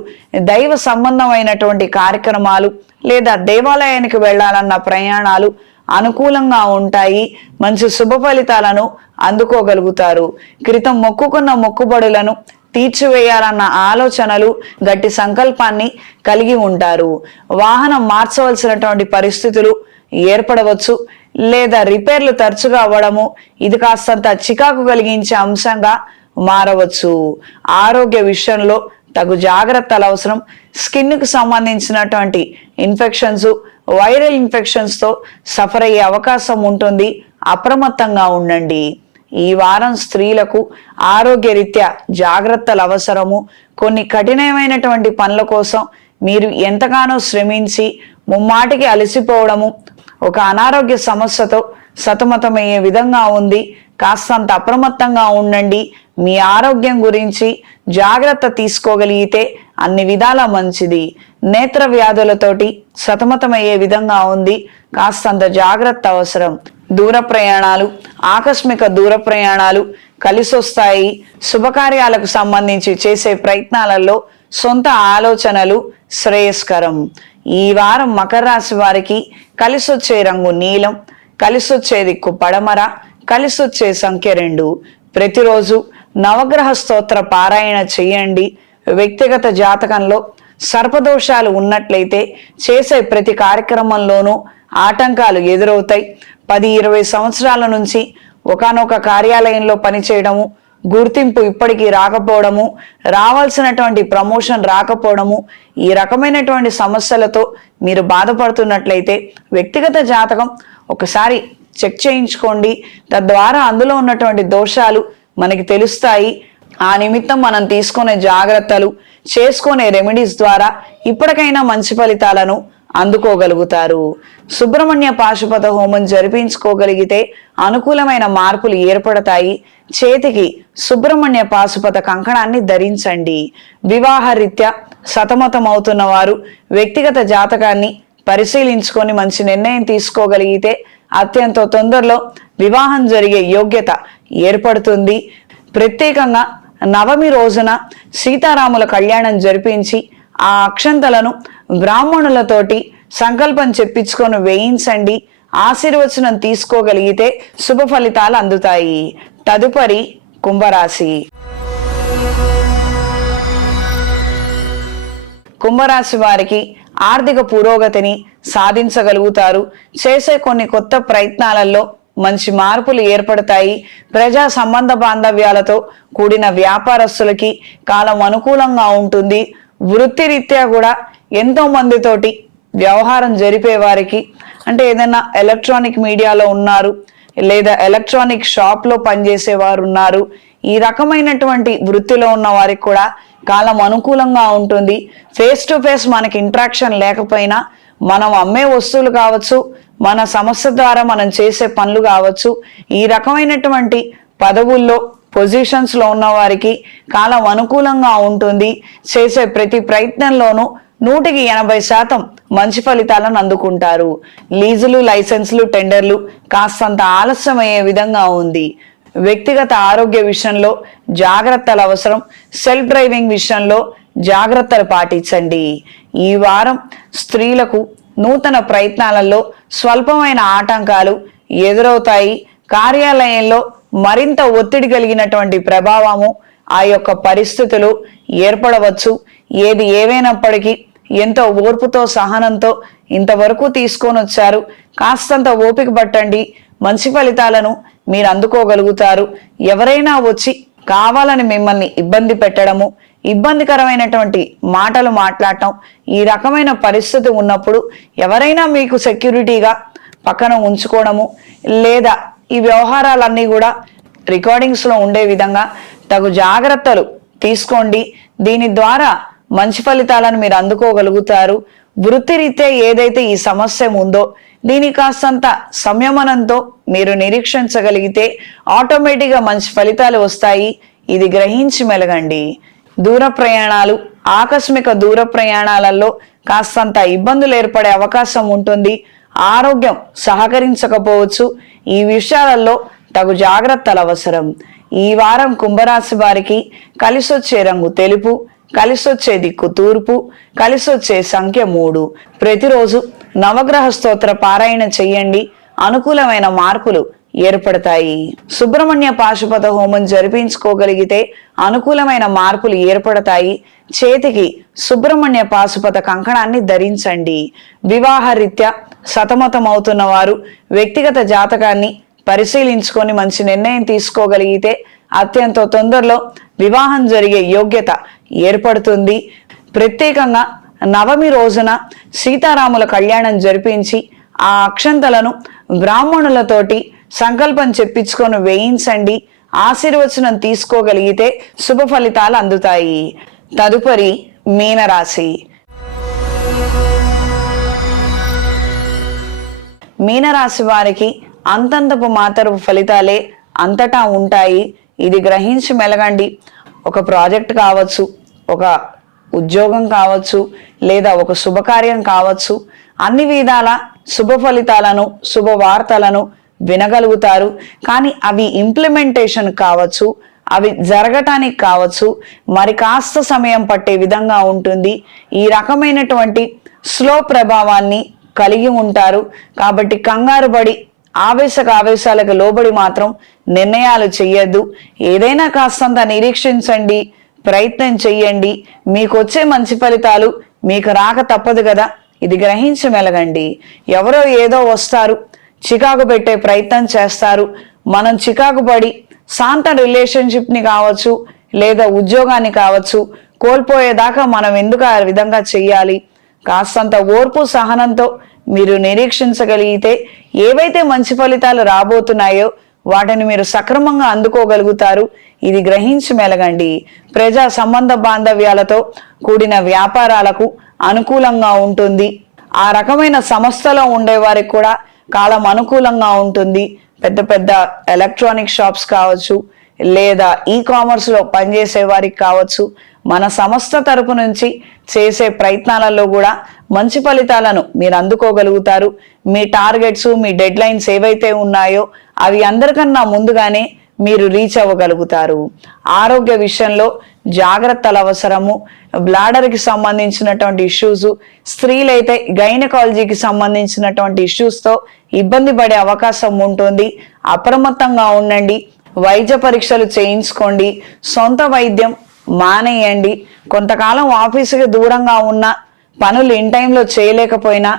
దైవ సంబంధమైనటువంటి కార్యక్రమాలు లేదా దేవాలయానికి వెళ్ళాలన్న ప్రయాణాలు అనుకూలంగా ఉంటాయి. మంచి శుభ ఫలితాలను అందుకోగలుగుతారు. క్రితం మొక్కుకున్న మొక్కుబడులను తీర్చివేయాలన్న ఆలోచనలు, గట్టి సంకల్పాన్ని కలిగి ఉంటారు. వాహనం మార్చవలసినటువంటి పరిస్థితులు ఏర్పడవచ్చు లేదా రిపేర్లు తరచుగా అవ్వడము ఇది కాస్తంత చికాకు కలిగించే అంశంగా మారవచ్చు. ఆరోగ్య విషయంలో తగు జాగ్రత్తలు అవసరం. స్కిన్కు సంబంధించినటువంటి ఇన్ఫెక్షన్స్, వైరల్ ఇన్ఫెక్షన్స్తో సఫర్ అయ్యే అవకాశం ఉంటుంది. అప్రమత్తంగా ఉండండి. ఈ వారం స్త్రీలకు ఆరోగ్యరీత్యా జాగ్రత్తలు అవసరము. కొన్ని కఠినమైనటువంటి పనుల కోసం మీరు ఎంతగానో శ్రమించి ముమ్మాటికి అలసిపోవడము ఒక అనారోగ్య సమస్యతో సతమతమయ్యే విధంగా ఉంది. కాస్తంత అప్రమత్తంగా ఉండండి. మీ ఆరోగ్యం గురించి జాగ్రత్త తీసుకోగలిగితే అన్ని విధాల మంచిది. నేత్ర వ్యాధులతోటి సతమతమయ్యే విధంగా ఉంది. కాస్తంత జాగ్రత్త అవసరం. దూర ప్రయాణాలు, ఆకస్మిక దూర ప్రయాణాలు కలిసొస్తాయి. శుభకార్యాలకు సంబంధించి చేసే ప్రయత్నాలలో సొంత ఆలోచనలు శ్రేయస్కరం. ఈ వారం మకర రాశి వారికి కలిసొచ్చే రంగు నీలం, కలిసొచ్చే దిక్కు పడమర, కలిసొచ్చే సంఖ్య 2. ప్రతిరోజు నవగ్రహ స్తోత్ర పారాయణ చేయండి. వ్యక్తిగత జాతకంలో సర్పదోషాలు ఉన్నట్లయితే చేసే ప్రతి కార్యక్రమంలోనూ ఆటంకాలు ఎదురవుతాయి. 10-20 సంవత్సరాల నుంచి ఒకానొక కార్యాలయంలో పనిచేయడము, గుర్తింపు ఇప్పటికీ రాకపోవడము, రావాల్సినటువంటి ప్రమోషన్ రాకపోవడము, ఈ రకమైనటువంటి సమస్యలతో మీరు బాధపడుతున్నట్లయితే వ్యక్తిగత జాతకం ఒకసారి చెక్ చేయించుకోండి. తద్వారా అందులో ఉన్నటువంటి దోషాలు మనకి తెలుస్తాయి. ఆ నిమిత్తం మనం తీసుకునే జాగ్రత్తలు, చేసుకునే రెమెడీస్ ద్వారా ఇప్పటికైనా మంచి ఫలితాలను అందుకోగలుగుతారు. సుబ్రహ్మణ్య పాశుపత హోమం జరిపించుకోగలిగితే అనుకూలమైన మార్పులు ఏర్పడతాయి. చేతికి సుబ్రహ్మణ్య పాశుపత కంకణాన్ని ధరించండి. వివాహ రీత్యా సతమతమవుతున్న వారు వ్యక్తిగత జాతకాన్ని పరిశీలించుకొని మంచి నిర్ణయం తీసుకోగలిగితే అత్యంత తొందరలో వివాహం జరిగే యోగ్యత ఏర్పడుతుంది. ప్రత్యేకంగా నవమి రోజున సీతారాముల కళ్యాణం జరిపించి ఆ అక్షంతలను బ్రాహ్మణులతోటి సంకల్పం చెప్పించుకొని వేయించండి. ఆశీర్వచనం తీసుకోగలిగితే శుభ ఫలితాలు అందుతాయి. తదుపరి కుంభరాశి. కుంభరాశి వారికి ఆర్థిక పురోగతిని సాధించగలుగుతారు. చేసే కొన్ని కొత్త ప్రయత్నాలలో మంచి మార్పులు ఏర్పడతాయి. ప్రజా సంబంధ బాంధవ్యాలతో కూడిన వ్యాపారస్తులకి కాలం అనుకూలంగా ఉంటుంది. వృత్తిరీత్యా కూడా ఎంతో మందితోటి వ్యవహారం జరిపే వారికి, అంటే ఏదైనా ఎలక్ట్రానిక్ మీడియాలో ఉన్నారు లేదా ఎలక్ట్రానిక్ షాప్లో పనిచేసే వారు ఉన్నారు, ఈ రకమైనటువంటి వృత్తిలో ఉన్న వారికి కూడా కాలం అనుకూలంగా ఉంటుంది. ఫేస్ టు ఫేస్ మనకి ఇంట్రాక్షన్ లేకపోయినా మనం అమ్మే వస్తువులు కావచ్చు, మన సంస్థ ద్వారా మనం చేసే పనులు కావచ్చు, ఈ రకమైనటువంటి పదవుల్లో పొజిషన్స్ లో ఉన్న వారికి కాలం అనుకూలంగా ఉంటుంది. చేసే ప్రతి ప్రయత్నంలోనూ 100% మంచి ఫలితాలను అందుకుంటారు. లీజులు, లైసెన్సులు, టెండర్లు కాస్తంత ఆలస్యమయ్యే విధంగా ఉంది. వ్యక్తిగత ఆరోగ్య విషయంలో జాగ్రత్తలు అవసరం. సెల్ఫ్ డ్రైవింగ్ విషయంలో జాగ్రత్తలు పాటించండి. ఈ వారం స్త్రీలకు నూతన ప్రయత్నాలలో స్వల్పమైన ఆటంకాలు ఎదురవుతాయి. కార్యాలయంలో మరింత ఒత్తిడి కలిగినటువంటి ప్రభావము, ఆ యొక్క పరిస్థితులు ఏర్పడవచ్చు. ఏది ఏవైనప్పటికీ ఎంతో ఓర్పుతో, సహనంతో ఇంతవరకు తీసుకొని వచ్చారు. కాస్తంత ఓపిక పట్టండి. మంచి ఫలితాలను మీరు అందుకోగలుగుతారు. ఎవరైనా వచ్చి కావాలని మిమ్మల్ని ఇబ్బంది పెట్టడము, ఇబ్బందికరమైనటువంటి మాటలు మాట్లాడటం, ఈ రకమైన పరిస్థితి ఉన్నప్పుడు ఎవరైనా మీకు సెక్యూరిటీగా పక్కన ఉంచుకోవడము, లేదా ఈ వ్యవహారాలన్నీ కూడా రికార్డింగ్స్లో ఉండే విధంగా తగు జాగ్రత్తలు తీసుకోండి. దీని ద్వారా మంచి ఫలితాలను మీరు అందుకోగలుగుతారు. వృత్తిరీత్యా ఏదైతే ఈ సమస్య ఉందో దీని కాస్తంత సంయమనంతో మీరు నిరీక్షించగలిగితే ఆటోమేటిక్గా మంచి ఫలితాలు వస్తాయి. ఇది గ్రహించి మెలగండి. దూర ప్రయాణాలు, ఆకస్మిక దూర ప్రయాణాలలో కాస్తంత ఇబ్బందులు ఏర్పడే అవకాశం ఉంటుంది. ఆరోగ్యం సహకరించకపోవచ్చు. ఈ విషయాలలో తగు జాగ్రత్తలు అవసరం. ఈ వారం కుంభరాశి వారికి కలిసొచ్చే రంగు తెలుపు, కలిసొచ్చే దిక్కు తూర్పు, కలిసొచ్చే సంఖ్య 3. ప్రతిరోజు నవగ్రహ స్తోత్ర పారాయణ చెయ్యండి. అనుకూలమైన మార్పులు ఏర్పడతాయి. సుబ్రహ్మణ్య పాశుపత హోమం జరిపించుకోగలిగితే అనుకూలమైన మార్పులు ఏర్పడతాయి. చేతికి సుబ్రహ్మణ్య పాశుపత కంకణాన్ని ధరించండి. వివాహ రీత్యా సతమతమవుతున్న వారు వ్యక్తిగత జాతకాన్ని పరిశీలించుకొని మంచి నిర్ణయం తీసుకోగలిగితే అత్యంత తొందరలో వివాహం జరిగే యోగ్యత ఏర్పడుతుంది. ప్రత్యేకంగా నవమి రోజున సీతారాముల కళ్యాణం జరిపించి ఆ అక్షంతలను బ్రాహ్మణులతోటి సంకల్పం చెప్పించుకొని వేయించండి. ఆశీర్వచనం తీసుకోగలిగితే శుభ ఫలితాలు అందుతాయి. తదుపరి మీనరాశి. మీనరాశి వారికి అంతంతపు మాతరపు ఫలితాలే అంతటా ఉంటాయి. ఇది గ్రహించి మెలగండి. ఒక ప్రాజెక్ట్ కావచ్చు, ఒక ఉద్యోగం కావచ్చు, లేదా ఒక శుభకార్యం కావచ్చు, అన్ని విధాల శుభ ఫలితాలను, శుభవార్తలను వినగలుగుతారు. కానీ అవి ఇంప్లిమెంటేషన్ కావచ్చు, అవి జరగటానికి కావచ్చు, మరి కాస్త సమయం పట్టే విధంగా ఉంటుంది. ఈ రకమైనటువంటి స్లో ప్రభావాన్ని కలిగి ఉంటారు. కాబట్టి కంగారు పడి ఆవేశాలకు లోబడి మాత్రం నిర్ణయాలు చెయ్యొద్దు. ఏదైనా కాస్తంత నిరీక్షించండి, ప్రయత్నం చెయ్యండి. మీకు వచ్చే మంచి ఫలితాలు మీకు రాక తప్పదు కదా. ఇది గ్రహించి మెలగండి. ఎవరో ఏదో వస్తారు, చికాకు పెట్టే ప్రయత్నం చేస్తారు. మనం చికాకు పడి శాంత రిలేషన్షిప్ని కావచ్చు, లేదా ఉద్యోగాన్ని కావచ్చు కోల్పోయేదాకా మనం ఎందుకు ఆ విధంగా చెయ్యాలి? కాస్తంత ఓర్పు, సహనంతో మీరు నిరీక్షించగలిగితే ఏవైతే మంచి ఫలితాలు రాబోతున్నాయో వాటిని మీరు సక్రమంగా అందుకోగలుగుతారు. ఇది గ్రహించి మెలగండి. ప్రజా సంబంధ బాంధవ్యాలతో కూడిన వ్యాపారాలకు అనుకూలంగా ఉంటుంది. ఆ రకమైన సంస్థలో ఉండే వారికి కూడా కాలం అనుకూలంగా ఉంటుంది. పెద్ద పెద్ద ఎలక్ట్రానిక్ షాప్స్ కావచ్చు, లేదా ఈ-కామర్స్లో పనిచేసే వారికి కావచ్చు, మన సంస్థ తరపు నుంచి చేసే ప్రయత్నాలలో కూడా మంచి ఫలితాలను మీరు అందుకోగలుగుతారు. మీ టార్గెట్స్, మీ డెడ్ లైన్స్ ఏవైతే ఉన్నాయో అవి అందరికన్నా ముందుగానే మీరు రీచ్ అవ్వగలుగుతారు. ఆరోగ్య విషయంలో జాగ్రత్తలు అవసరము. బ్లాడర్కి సంబంధించినటువంటి ఇష్యూస్, స్త్రీలైతే గైనకాలజీకి సంబంధించినటువంటి ఇష్యూస్తో ఇబ్బంది పడే అవకాశం ఉంటుంది. అప్రమత్తంగా ఉండండి. వైద్య పరీక్షలు చేయించుకోండి. సొంత వైద్యం మానేయండి. కొంతకాలం ఆఫీసుకి దూరంగా ఉన్న పనులు ఇన్ టైంలో చేయలేకపోయినా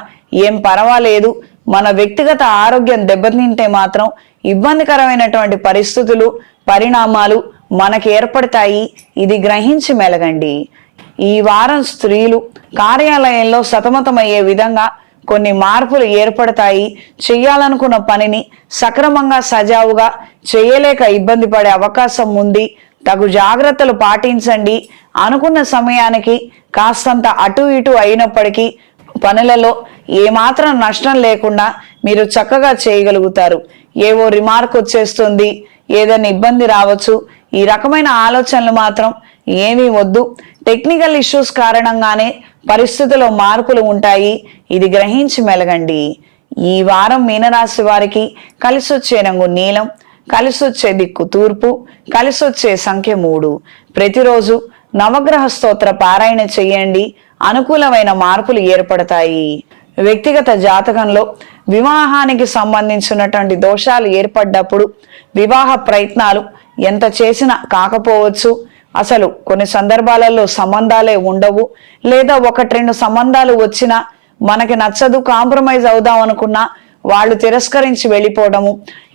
ఏం పర్వాలేదు. మన వ్యక్తిగత ఆరోగ్యం దెబ్బతింటే మాత్రం ఇబ్బందికరమైనటువంటి పరిస్థితులు, పరిణామాలు మనకు ఏర్పడతాయి. ఇది గ్రహించి మెలగండి. ఈ వారం స్త్రీలు కార్యాలయంలో సతమతమయ్యే విధంగా కొన్ని మార్పులు ఏర్పడతాయి. చెయ్యాలనుకున్న పనిని సక్రమంగా, సజావుగా చేయలేక ఇబ్బంది పడే అవకాశం ఉంది. తగు జాగ్రత్తలు పాటించండి. అనుకున్న సమయానికి కాస్తంత అటు ఇటు అయినప్పటికీ పనులలో ఏమాత్రం నష్టం లేకుండా మీరు చక్కగా చేయగలుగుతారు. ఏవో రిమార్క్ వచ్చేస్తుంది, ఏదైనా ఇబ్బంది రావచ్చు, ఈ రకమైన ఆలోచనలు మాత్రం ఏమీ వద్దు. టెక్నికల్ ఇష్యూస్ కారణంగానే పరిస్థితుల్లో మార్పులు ఉంటాయి, ఇది గ్రహించి మెలగండి. ఈ వారం మీనరాశి వారికి కలిసొచ్చే రంగు నీలం, కలిసొచ్చే దిక్కు తూర్పు, కలిసొచ్చే సంఖ్య 3. ప్రతిరోజు నవగ్రహ స్తోత్ర పారాయణ చెయ్యండి, అనుకూలమైన మార్పులు ఏర్పడతాయి. వ్యక్తిగత జాతకంలో వివాహానికి సంబంధించినటువంటి దోషాలు ఏర్పడ్డప్పుడు వివాహ ప్రయత్నాలు ఎంత చేసినా కాకపోవచ్చు. అసలు కొన్ని సందర్భాలలో సంబంధాలే ఉండవు, లేదా 1-2 సంబంధాలు వచ్చినా మనకి నచ్చదు, కాంప్రమైజ్ అవుదాం అనుకున్నా వాళ్ళు తిరస్కరించి వెళ్ళిపోవడము,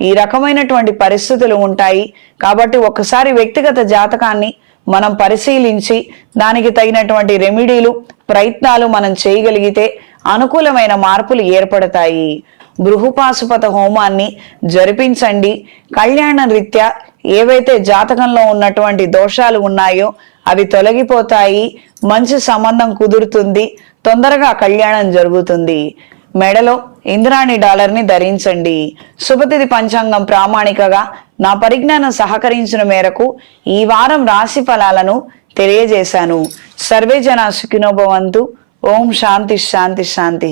ఈ రకమైనటువంటి పరిస్థితులు ఉంటాయి. కాబట్టి ఒకసారి వ్యక్తిగత జాతకాన్ని మనం పరిశీలించి దానికి తగినటువంటి రెమెడీలు, ప్రయత్నాలు మనం చేయగలిగితే అనుకూలమైన మార్పులు ఏర్పడతాయి. బృహపాశుపత హోమాన్ని జరిపించండి. కళ్యాణ రీత్యా ఏవైతే జాతకంలో ఉన్నటువంటి దోషాలు ఉన్నాయో అవి తొలగిపోతాయి, మంచి సంబంధం కుదురుతుంది, తొందరగా కళ్యాణం జరుగుతుంది. మెడలో ఇంద్రాణి డాలర్ని ధరించండి. శుభతిథి పంచాంగం ప్రామాణికగా నా పరిజ్ఞానం సహకరించిన మేరకు ఈ వారం రాశి ఫలాలను తెలియజేశాను. సర్వే జనా సుఖినో భవంతు. ఓం శాంతి శాంతి శాంతి.